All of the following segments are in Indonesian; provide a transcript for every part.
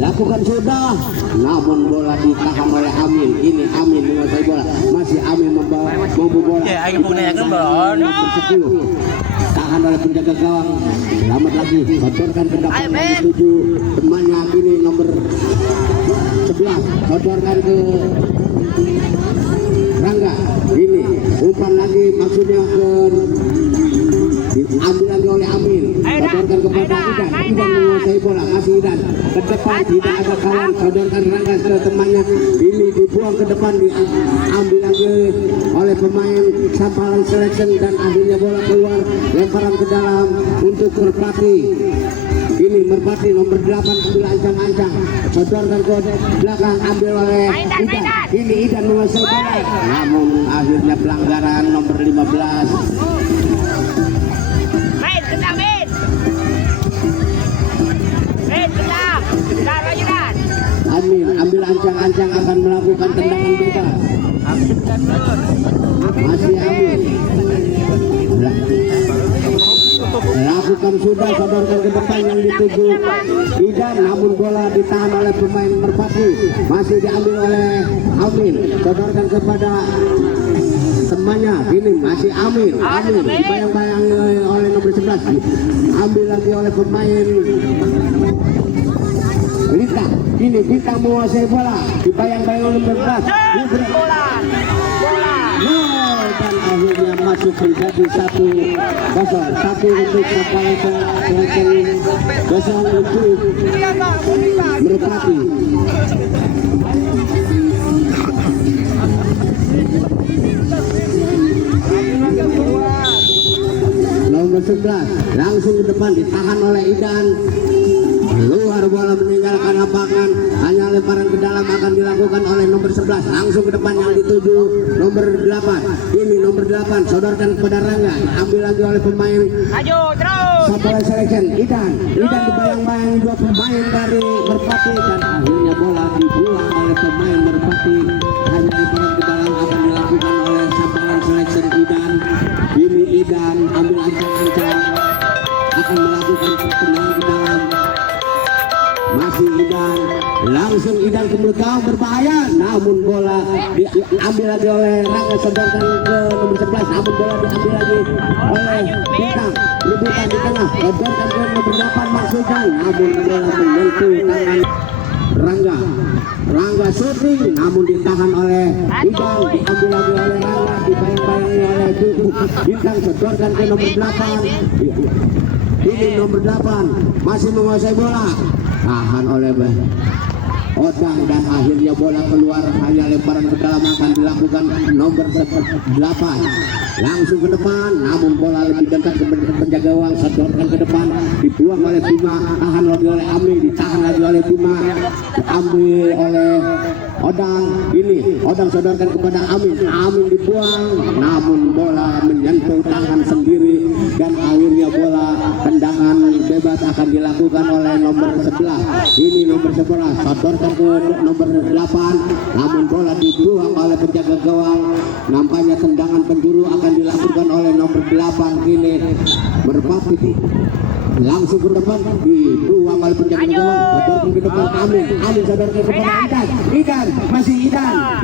lakukan sudah, namun bola ditahan oleh Amin. Ini Amin menguasai bola, masih Amin membawa bola. Tahan oleh penjaga gawang, selamat lagi, bocorkan ke depan menuju temannya ini nomor 11, bocorkan ke Rangga. Ini umpan lagi, maksudnya ke diambil lagi oleh Amin, sodorkan kepada Idan menguasai bola, masih Idan ke depan, tidak ada kawan, sodorkan Rangga ke temannya, ini dibuang ke depan, diambil lagi oleh pemain Sampalan Selection dan akhirnya bola keluar, lemparan ke dalam untuk Merpati. Ini Merpati nomor 8 ambil ancang-ancang, sodorkan ke belakang, ambil oleh Idan. Ini Idan menguasai bola, namun akhirnya pelanggaran nomor 15. Amin ambil ancang-ancang akan melakukan tendangan bebas. Masih Amin. Lakukan sudah, sodorkan ke depan yang dituju Idan, namun bola ditahan oleh pemain Merpati. Masih diambil oleh Amin, sodorkan kepada temannya. Ini masih Amin. Amin dibayang-bayang oleh nomor 11. Ambil lagi oleh pemain Lita. Ini Lita menguasai bola, dibayang-bayang oleh nomor 11. Dan akhirnya masuk menjadi 1-0. 1 untuk Sampalan Selection, 0 untuk Merpati. Nomor 11 langsung ke depan, ditahan oleh Idan, keluar bola meninggalkan lapangan, hanya lemparan ke dalam akan dilakukan oleh nomor 11, langsung ke depan yang dituju nomor 8. Ini nomor 8, sodorkan kepada Rangga, ambil lagi oleh pemain Sampalan Selection, Idan dibayang-bayang dua pemain dari Merpati dan akhirnya bola dibuang oleh pemain Merpati, hanya lemparan ke dalam akan dilakukan oleh Sampalan Selection. Ini Idan ambil ancang-ancang akan melakukan tendangan ke dalam, masih Idan, langsung Idan ke belakang berbahaya, namun bola diambil lagi oleh Rangga, sodorkan ke nomor 11, namun bola diambil lagi oleh Bintang di tengah, sodorkan ke nomor 8 maksudnya, namun bola menyentuh tangan Rangga shooting, namun ditahan oleh Idan, diambil lagi oleh Rangga, dibayang-bayangi oleh Bintang, sodorkan ke nomor 8. Ini nomor 8 masih menguasai bola, tahan oleh Odang dan akhirnya bola keluar, hanya lemparan ke dalam akan dilakukan nomor 8, langsung ke depan, namun bola lebih dekat ke penjaga gawang, sodorkan ke depan, dibuang oleh Bima, tahan lagi oleh Amin, ditahan lagi oleh Bima, diambil oleh Odang. Ini Odang sodorkan kepada Amin dibuang, namun bola menyentuh tangan sendiri dan akhirnya bola tendangan bebas akan dilakukan oleh nomor 11. Ini nomor 11 sodorkan ke nomor 8, namun bola dibuang oleh penjaga gawang, nampaknya tendangan penjuru akan dilakukan oleh nomor 8. Ini Merpati langsung ke depan, dibuang oleh penjaga gawang, sodorkan ke depan Amin sodorkan kepada Idan, masih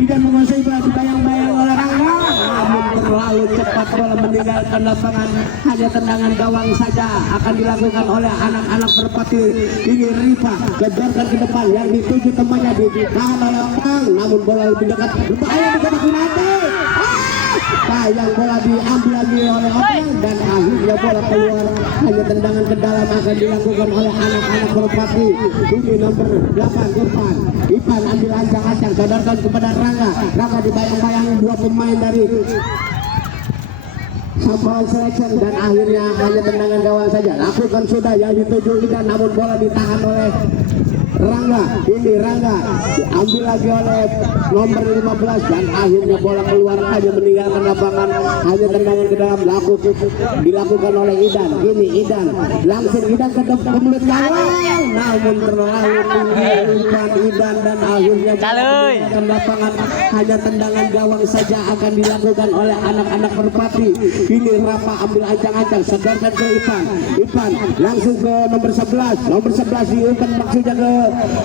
Idan menguasai bola, dibayang-bayang oleh Rangga, namun terlalu cepat bola meninggalkan lapangan, hanya tendangan gawang saja akan dilakukan oleh anak-anak Merpati. Ini Rifa sodorkan ke depan, yang dituju temannya, ditahan oleh Otang, namun bola lebih dekat, berbahaya di kotak penalti. Sayang, bola diambil lagi oleh Otang dan akhirnya bola keluar, hanya tendangan ke dalam akan dilakukan oleh anak-anak Merpati. Ini nomor 8 Ipan ambil ancang-ancang, sodorkan kepada Rangga dibayang-bayang dua pemain dari Sampalan Selection dan akhirnya hanya tendangan gawang saja. Lakukan sudah yang dituju Idan, namun bola ditahan oleh Rangga. Ini Rangga diambil lagi oleh nomor 15 dan akhirnya bola keluar, hanya meninggalkan lapangan, hanya tendangan ke dalam, dilakukan oleh Idan. Ini Idan langsung ke depan mulut gawang, namun terlalu tinggi umpan Idan dan akhirnya meninggalkan lapangan, hanya tendangan gawang saja akan dilakukan oleh anak-anak Merpati. Ini Rafa ambil ancang-ancang, sodorkan ke Ipan langsung ke nomor 11 diumpan maksudnya ke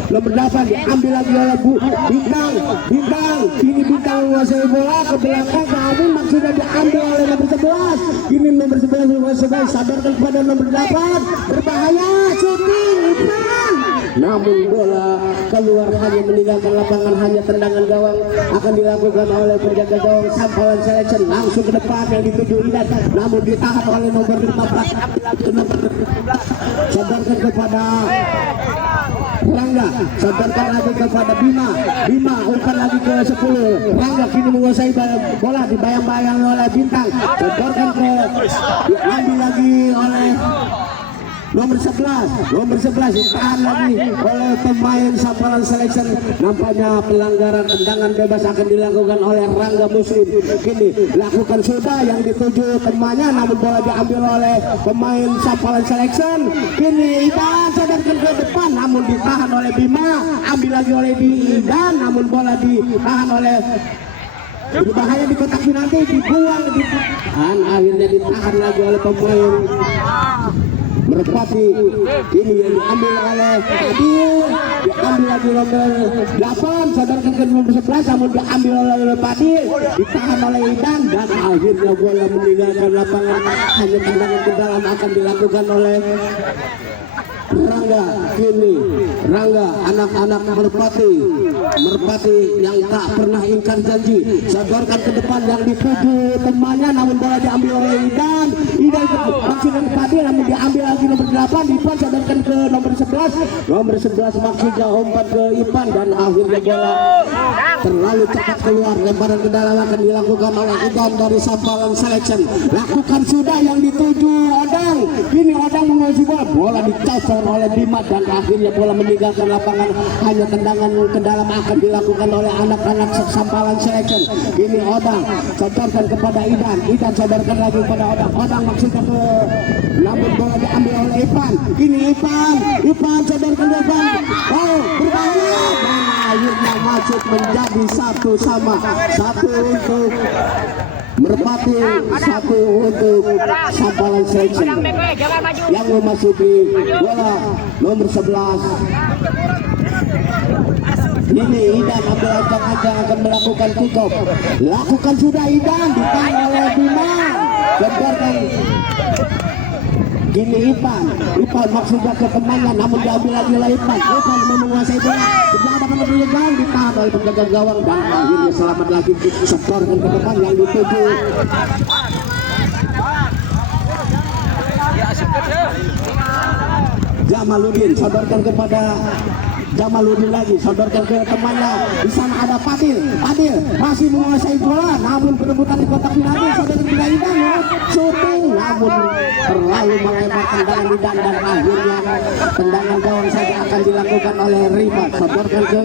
nomor 8 diambil lagi oleh Bintang. Ini Bintang menguasai bola ke belakang, namun maksudnya diambil oleh nomor 11. Ini nomor 11 menguasai, sadarkan kepada nomor 8, berbahaya, shooting, Ipan. Namun bola keluar, hanya meninggalkan lapangan, hanya tendangan gawang akan dilakukan oleh penjaga gawang Sampalan Selection langsung ke depan yang dituju Idan, namun ditahan oleh nomor 15. Sadarkan kepada Rangga, sadarkan lagi kepada Bima umpan lagi ke 10. Rangga kini menguasai bola, dibayang-bayang oleh Bintang, sadarkan ke diambil lagi oleh nomor 11 ditahan lagi oleh pemain Sampalan Selection. Nampaknya pelanggaran tendangan bebas akan dilakukan oleh Rangga Muslim. Kini lakukan sudah yang dituju temannya, namun bola diambil oleh pemain Sampalan Selection. Kini Idan sadarkan ke depan, namun ditahan oleh Bima, ambil lagi oleh Idan, namun bola ditahan oleh berbahaya di kotak penalti, dibuang dan akhirnya ditahan lagi oleh pemain Merpati. Ini yang diambil oleh Adil, diambil lagi nomor 8, sadarkan ke nomor 11, namun diambil oleh Merpati, ditahan oleh Idan, dan akhirnya bola meninggalkan lapangan. Hanya tendangan ke dalam akan dilakukan oleh Rangga. Kini Rangga, anak-anak Merpati yang tak pernah ingkar janji, sadarkan ke depan yang dituju temannya, namun bola diambil oleh Idan maksudnya tadi, namun diambil lagi nomor 8, Ipan sadarkan ke nomor 11 maksudnya umpan ke Ipan, dan akhirnya bola terlalu cepat keluar, lemparan ke dalam akan dilakukan oleh Idan dari Sampalan Selection. Lakukan sudah yang dituju Odang. Kini Odang menguasai bola dicocor oleh Bima, dan akhirnya bola meninggalkan lapangan. Hanya tendangan ke dalam akan dilakukan oleh anak-anak Sampalan Selection. Kini Odang sadarkan kepada Idan sadarkan lagi kepada Odang maksudnya ke, namun bola diambil oleh Ipan. Kini Ipan sadarkan ke depan, berbahaya, dan akhirnya masuk menjadi 1-1 untuk Merpati, 1 untuk Sampalan Selection yang memasuki bola nomor 11. Ini Idan ambil ancang-ancang akan melakukan kick off. Lakukan sudah Idan, ditahan oleh Bima, sadarkan. Kini Ipan maksudnya ke temannya, namun diambil lagi oleh Ipan menguasai bola, berhadapan lebih jauh, ditahan oleh penjaga gawang, dan akhirnya selamat lagi setorkan ke depan yang dituju Jamaluddin. Sadarkan kepada Jamaluddin lagi, sadarkan ke temannya. Di sana ada Padil masih menguasai bola, namun perebutan di kotak penalti. Sadarkan ke Idan, shooting, namun terlalu melebar tendangan Idan, dan akhirnya tendangan gawang saja akan dilakukan oleh Rifat. Sadarkan ke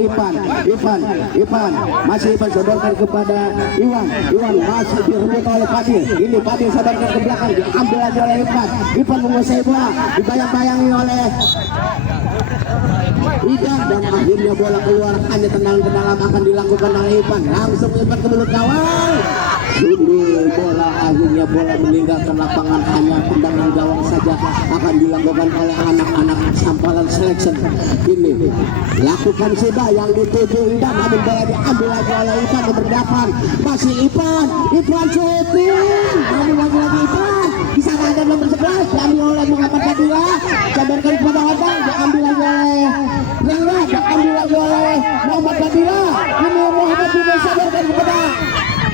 Ipan masih Ipan sadarkan kepada Iwan masih direbut oleh Padil. Ini Padil sadarkan ke belakang, diambil lagi oleh Ipan menguasai bola, dibayang-bayangi oleh Idan, dan akhirnya bola keluar. Hanya tendangan ke dalam akan dilakukan oleh Ipan, langsung Ipan ke mulut gawang. Sundul bola, akhirnya bola meninggalkan lapangan. Hanya tendangan gawang saja akan dilakukan oleh anak-anak Sampalan Selection. Ini lakukan sudah yang dituju Idan, namun bola diambil lagi oleh Ipan nomor 8. Masih Ipan shooting, namun lagi-lagi Ipan. Di sana ada nomor 11 diambil oleh Muhammad Fadila, sadarkan kepada Odang, diambil lagi oleh Rangga, diambil lagi oleh Muhammad Fadila. Ini Muhammad Fadila sadarkan kepada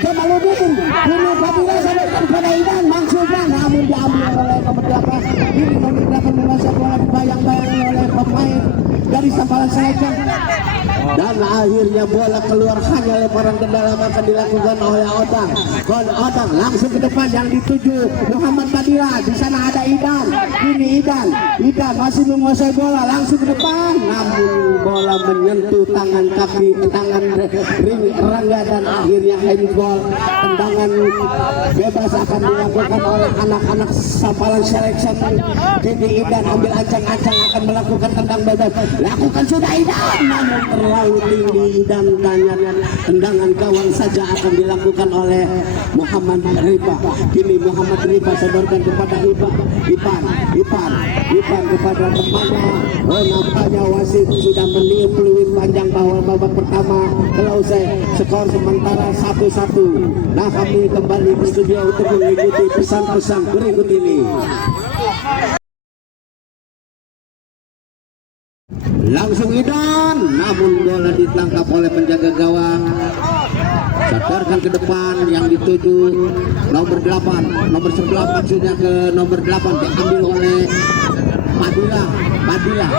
Jamaluddin, ini Fadila sadarkan kepada Idan maksudnya, namun diambil oleh nomor 8. Ini nomor 8 menguasai bola, dibayang-bayangi oleh pemain dari Sampalan Selection, dan akhirnya bola keluar. Hanya lemparan ke dalam akan dilakukan oleh Odang langsung ke depan yang dituju Muhammad Fadila. Di sana ada Idan. Ini Idan masih menguasai bola, langsung ke depan, namun bola menyentuh tangan ring Rangga, dan akhirnya handball. Tendangan bebas akan dilakukan oleh anak-anak Sampalan Selection. Kini Idan ambil ancang-ancang akan melakukan tendang bebas. Lakukan sudah Idan, namun terlalu tinggi Idan, tendangan gawang saja akan dilakukan oleh Muhammad Rifa. Kini Muhammad Rifa sadarkan kepada Ipan kepada temannya. Nampaknya wasit sudah meniup peluit panjang bahwa babak pertama telah usai, skor sementara 1-1. Nah, kami kembali ke studio untuk mengikuti pesan-pesan berikut ini. Langsung Idan, namun bola ditangkap oleh penjaga gawang. Setorkan ke depan yang dituju nomor 8, nomor 11 maksudnya ke nomor 8 diambil oleh Padilla.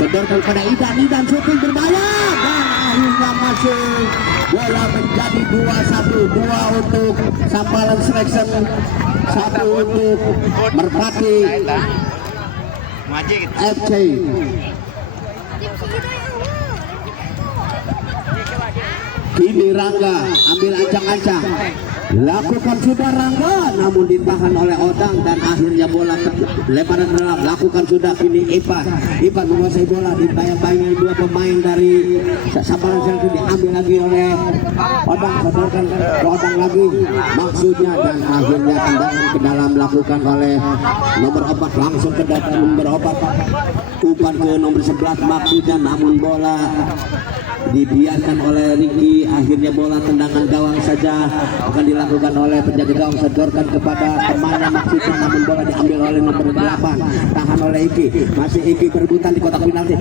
Setorkan pada Idan syuting berbahaya dan akhirnya masuk. Bola menjadi 2-1, 2 untuk Sampalan Selection, 1 untuk Merpati FC. Kini Rangga ambil ancang-ancang, lakukan sudah Rangga, namun ditahan oleh Odang dan akhirnya bola lemparan dalam. Lakukan sudah kini Ipan menguasai bola, dibayang-bayangi dua pemain dari Sampalan Selection, diambil lagi oleh Odang, setorkan Odang lagi maksudnya, dan akhirnya tendangan ke dalam lakukan oleh nomor 4, langsung ke dalam nomor 4, umpan ke nomor 11 maksudnya, namun bola dibiarkan oleh Ricky. Akhirnya bola tendangan gawang saja akan dilakukan oleh penjaga gawang, sedorkan kepada temannya maksudnya, namun bola diambil oleh nomor 8, tahan oleh Iki, masih Iki berebutan di kotak penalti.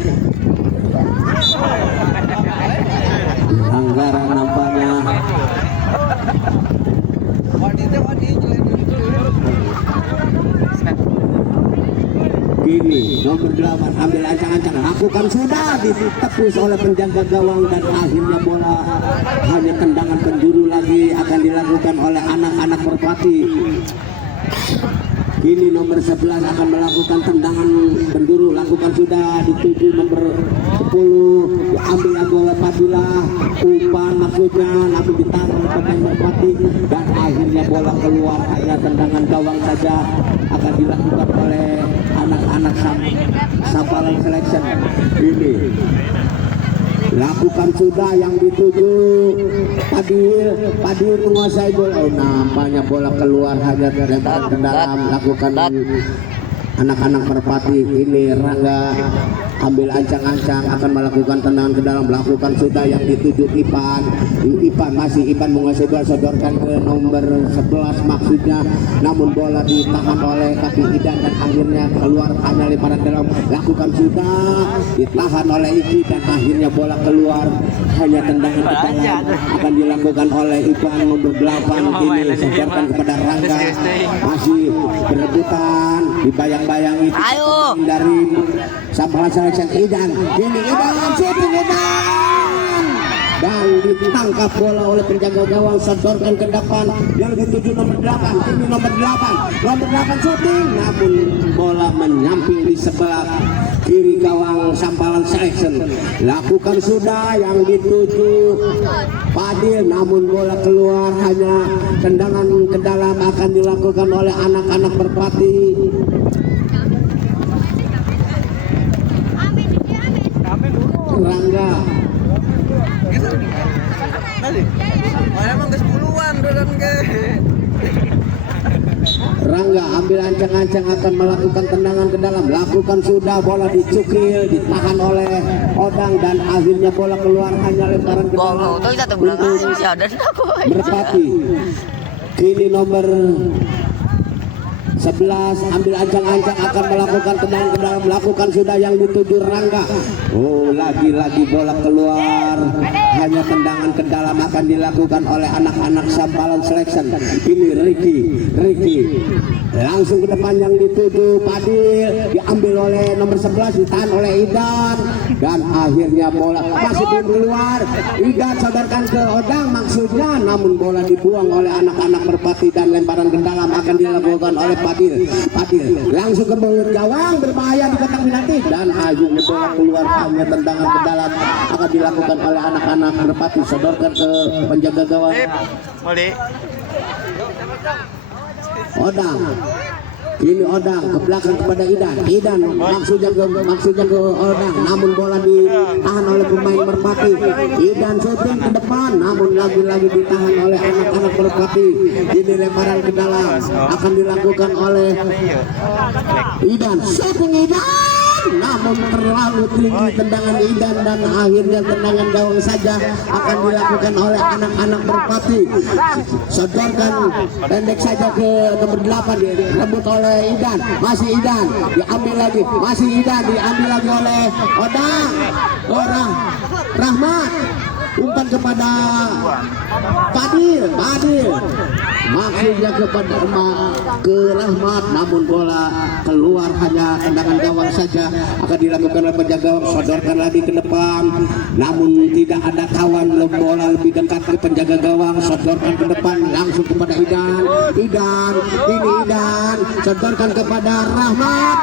Pelanggaran nampaknya. Kini nomor 8 ambil ancang-ancang, lakukan sudah, ditepis oleh penjaga gawang dan akhirnya bola hanya tendangan penjuru lagi akan dilakukan oleh anak-anak Merpati. Kini nomor 11 akan melakukan tendangan penjuru, lakukan sudah, dituju nomor 10, diambil oleh Padilla, umpan maksudnya, namun ditahan oleh pemain Merpati dan akhirnya bola keluar, hanya tendangan gawang saja akan dilakukan oleh anak-anak Sampalan Selection. Ini lakukan sudah yang dituju Padil menguasai bola. Nampaknya bola keluar, hanya terlempar ke dalam. Lakukan anak-anak Merpati. Ini Rangga ambil ancang-ancang, akan melakukan tendangan ke dalam, melakukan sudah yang dituju Ipan menguasai bola, sodorkan ke nomor 11 maksudnya, namun bola ditahan oleh kaki Idan dan akhirnya keluar, hanya lemparan dalam, lakukan sudah, ditahan oleh Iki dan akhirnya bola keluar, hanya tendangan ke dalam akan dilakukan oleh Ipan nomor 8. Ini sodorkan kepada Rangga, masih berebutan, dibayang-bayangi dari Sampalan Selection. Idan shooting dan ditangkap bola oleh penjaga gawang, sedorkan ke depan yang dituju nomor 8. Ini nomor 8 shooting, namun bola menyamping di sebelah kiri gawang Sampalan Selection. Lakukan sudah yang dituju Padil, namun bola keluar, hanya tendangan ke dalam akan dilakukan oleh anak-anak Merpati. Rangga Rangga ambil ancang-ancang, akan melakukan tendangan ke dalam, lakukan sudah, bola dicukil, ditahan oleh Odang dan akhirnya bola keluar, hanya lemparan ke dalam untuk Merpati. Kini nomor 11 ambil ancang-ancang, akan melakukan tendangan ke dalam, melakukan sudah yang dituju Rangga. Lagi-lagi bola keluar, hanya tendangan ke dalam akan dilakukan oleh anak-anak Sampalan Selection. Ini Ricky langsung ke depan yang dituju Padil, diambil oleh nomor 11, ditahan oleh Idan dan akhirnya bola masih belum keluar. Idan sodorkan ke Odang maksudnya, namun bola dibuang oleh anak-anak Merpati dan lemparan ke dalam akan dilakukan oleh Padil langsung ke mulut gawang, berbahaya di kotak penalti dan akhirnya bola keluar, hanya tendangan ke dalam akan dilakukan oleh anak-anak Merpati, sodorkan ke penjaga gawang Odang. Ini Odang ke belakang kepada Idan maksudnya ke Odang, namun bola ditahan oleh pemain Merpati. Idan shooting ke depan, namun lagi-lagi ditahan oleh anak-anak Merpati. Ini lemparan ke dalam akan dilakukan oleh Idan, shooting Idan namun terlalu tinggi tendangan Idan dan akhirnya tendangan gawang saja akan dilakukan oleh anak-anak Merpati. Sodorkan pendek saja ke nomor 8, direbut oleh Idan, masih Idan diambil lagi, masih Idan diambil lagi oleh Odang. Rahmat umpan kepada Padil maksudnya ke Rahmat, namun bola keluar, hanya tendangan gawang saja akan dilakukan oleh penjaga gawang. Sodorkan lagi ke depan, namun tidak ada kawan, bola lebih dekat ke penjaga gawang. Sodorkan ke depan langsung kepada Idan, sodorkan kepada Rahmat.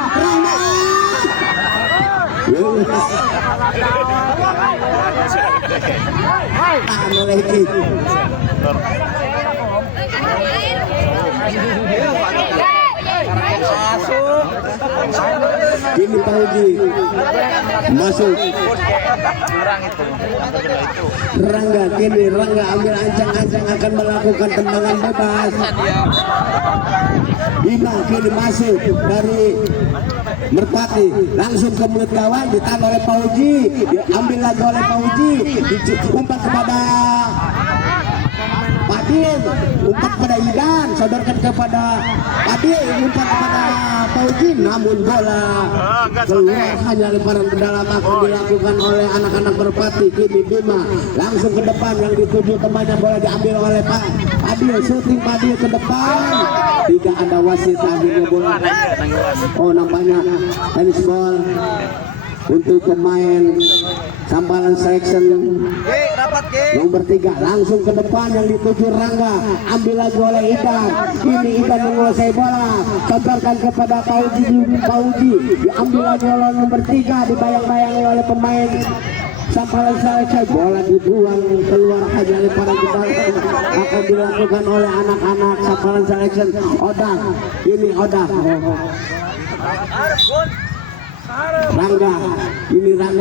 Kini Pauji masuk. Rangga ambil ancang-ancang akan melakukan tendangan bebas. Bima kini masuk dari Merpati, langsung ke mulut gawang, ditahan oleh Pauji, diambil lagi oleh Pauji, umpan kepada Padil, umpan kepada Idan, sodorkan kepada Padil, umpan kepada Pauji, namun bola keluar, hanya lemparan ke dalam akan dilakukan oleh anak-anak Merpati. Kini Bima langsung ke depan, yang dituju temannya, bola diambil oleh Padil, syuting Padil ke depan, tidak ada wasit, akhirnya bola nampaknya tenis ball untuk pemain Sampalan Selection nomor 3, langsung ke depan, yang dituju Rangga, ambil lagi oleh Idan. Ini Idan menguasai bola, sodorkan kepada Pauji, diambil lagi oleh nomor 3, dibayang-bayangi oleh pemain Sampalan Selection, bola dibuang keluar, hanya lemparan ke belakang akan dilakukan oleh anak-anak Sampalan Selection. Ini Odang. Rangga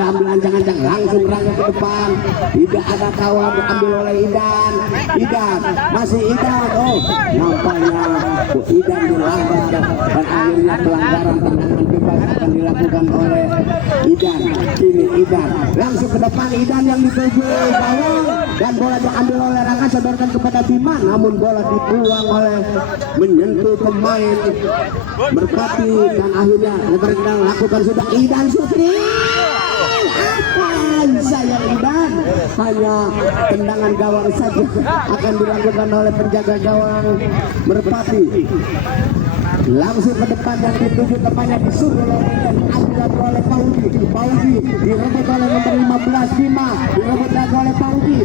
ambil ancang-ancang, langsung Rangga ke depan, tidak ada kawan, diambil oleh Idan, masih Idan. Nampaknya Idan dilanggar dan akhirnya pelanggaran tendangan bebas akan dilakukan oleh Idan. Kini Idan langsung ke depan, Idan yang dituju gawang, dan bola diambil oleh Rangga, sodorkan kepada Bima, namun bola dibuang oleh menyentuh pemain Merpati, dan akhirnya lemparan lakukan sudah Idan syuting. Sayang Idan, hanya tendangan gawang saja akan dilakukan oleh penjaga gawang Merpati. Langsung ke depan, yang dituju temannya disuruh oleh Pauji, direbut oleh nomor 15 Bima, direbut lagi oleh Pauji,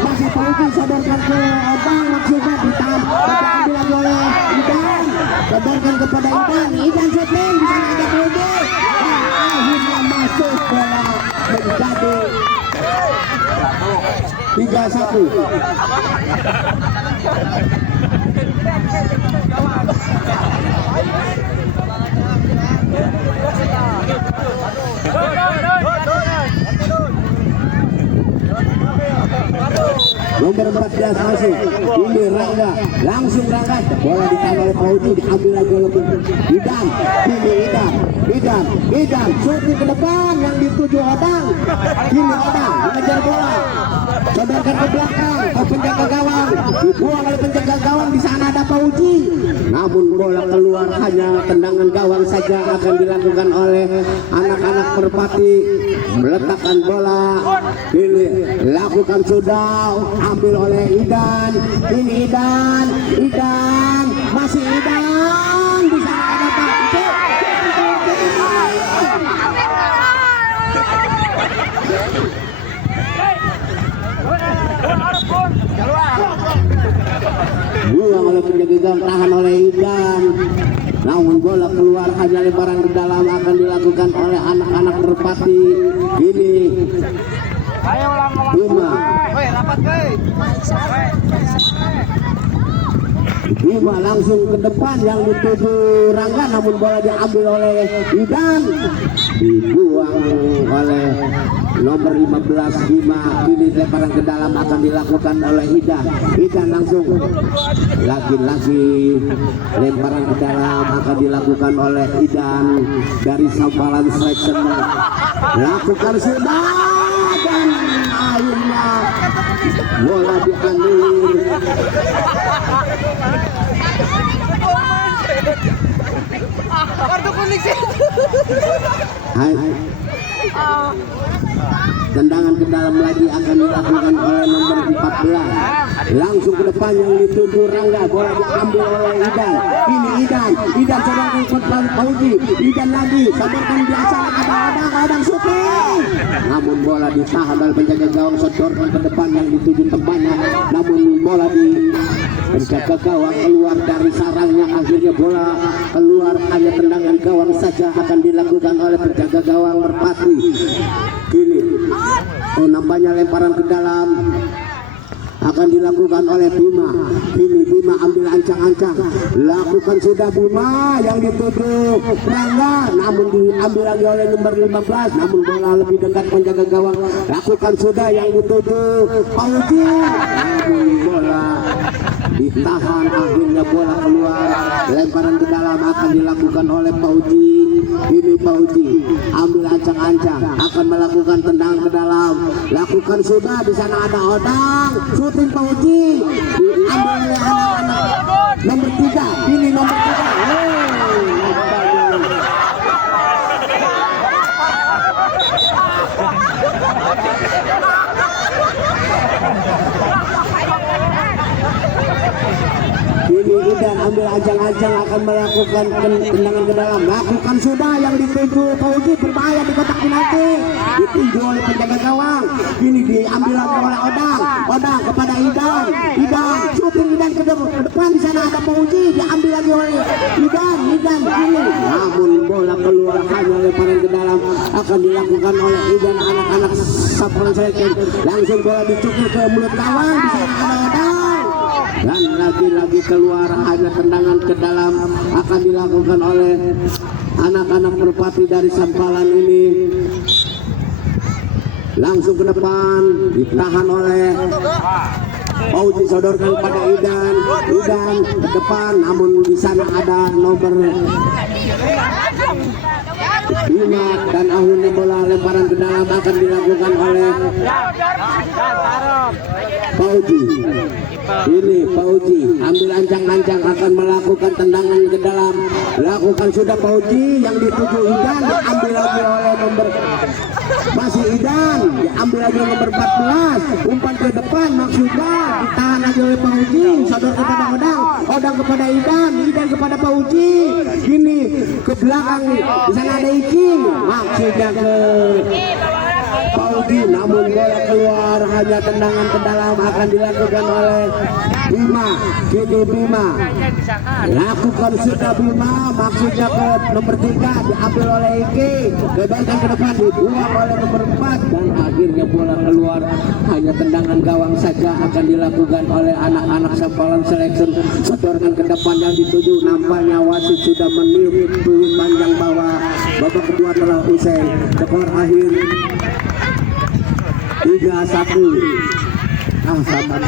masih Pauji, sodorkan ke Obang, maksudnya ditahan, diambil lagi oleh Idan, sodorkan kepada Idan syuting, di sana ada Pauji, akhirnya masuk, bola menjadi 3-1. Nomor 14 masuk, ini Rangga, langsung Rangga, bola ditahan oleh Pauji, diambil lagi oleh Idan. Ini Idan syuting ke depan, yang dituju Odang. Ini Odang mengejar bola, sodorkan ke belakang ke penjaga gawang, dibuang oleh penjaga gawang, di sana ada Pauji, namun bola keluar, hanya tendangan gawang saja akan dilakukan oleh anak-anak Merpati. Meletakkan bola, ini lakukan sudah, ambil oleh Idan. Ini Idan, masih Idan, di sana ada Pauji. Buang oleh penjaga gawang, tahan oleh Idan, namun bola keluar, hanya lemparan ke dalam akan dilakukan oleh anak-anak Merpati. Ini Bima langsung ke depan, yang dituju Rangga, namun bola diambil oleh Idan. dibuang oleh nomor 15 Bima. Kini lemparan ke dalam akan dilakukan oleh Idan. Idan langsung lagi-lagi lemparan ke dalam akan dilakukan oleh Idan dari Sampalan Selection. Lakukan sudah dan akhirnya bola diambil. Kartu kuning sih. Hai. Tendangan ke dalam lagi akan dilakukan oleh nomor 14. Langsung ke depan yang dituju Rangga. Bola diambil oleh Idan. Ini Idan sedang ikut Pauji. Idan lagi. Sabarkan biasa ada kadang syuting. Namun bola ditahan oleh penjaga gawang, sedorkan ke depan yang dituju tempatnya. Namun bola di penjaga gawang keluar dari sarangnya. Akhirnya bola keluar, hanya tendangan gawang saja akan dilakukan oleh penjaga gawang Merpati. Kini nampaknya lemparan ke dalam akan dilakukan oleh Bima. Kini Bima ambil ancang-ancang, lakukan sudah Bima yang dituju Rangga, namun diambil lagi oleh nomor 15. Namun bola lebih dekat penjaga gawang, lakukan sudah yang dituju Pauji, namun bola ditahan. Akhirnya bola keluar, lemparan ke dalam akan dilakukan oleh Pauji. Ini Pauji ambil ancang-ancang, akan melakukan tendangan ke dalam, lakukan sudah. Di sana ada Odang, syuting Pauji diambil oleh anak-anak nomor 3. Ini nomor 3. Ini Idan ambil ajang-ajang akan melakukan tendangan ke dalam, lakukan sudah yang dituju Pauji, berbahaya di kotak penalti, ditinju oleh penjaga gawang. Ini diambil oleh Odang kepada Idan syuting Idan ke depan. Di sana ada Pauji, diambil lagi oleh Idan ini, namun bola keluar, hanya lemparan ke dalam akan dilakukan oleh Idan. Anak-anak Sampalan Selection langsung bola dicukur ke mulut gawang. Di sana ada Odang dan lagi-lagi keluar, hanya tendangan ke dalam akan dilakukan oleh anak-anak Merpati dari Sampalan ini. Langsung ke depan, ditahan oleh Pauji, sodorkan pada Idan ke depan, namun di sana ada nomor 5 dan akhirnya bola lemparan ke dalam akan dilakukan oleh Pauji. Ini Pauji ambil ancang-ancang akan melakukan tendangan ke dalam, lakukan sudah Pauji yang dituju Idan, diambil lagi oleh nomor masih Idan, diambil lagi nomor 14, umpan ke depan, maksudnya ditahan lagi oleh Pauji, sodor kepada Odang kepada Idan kepada Pauji. Ini ke belakang, di sana ada Iki, maksudnya ke Pauji, namun bola keluar, hanya tendangan ke dalam akan dilakukan oleh Bima. Kini Bima lakukan sudah Bima, maksudnya ke nomor 3, diambil oleh Iki, kebaikan ke depan, dibuang oleh nomor 4 dan akhirnya bola keluar, hanya tendangan gawang saja akan dilakukan oleh anak-anak Sampalan Selection. Sedorkan ke depan yang dituju, nampaknya wasit sudah meniup peluit panjang bahwa babak kedua telah usai. Skor akhir 3-1. Sahabat.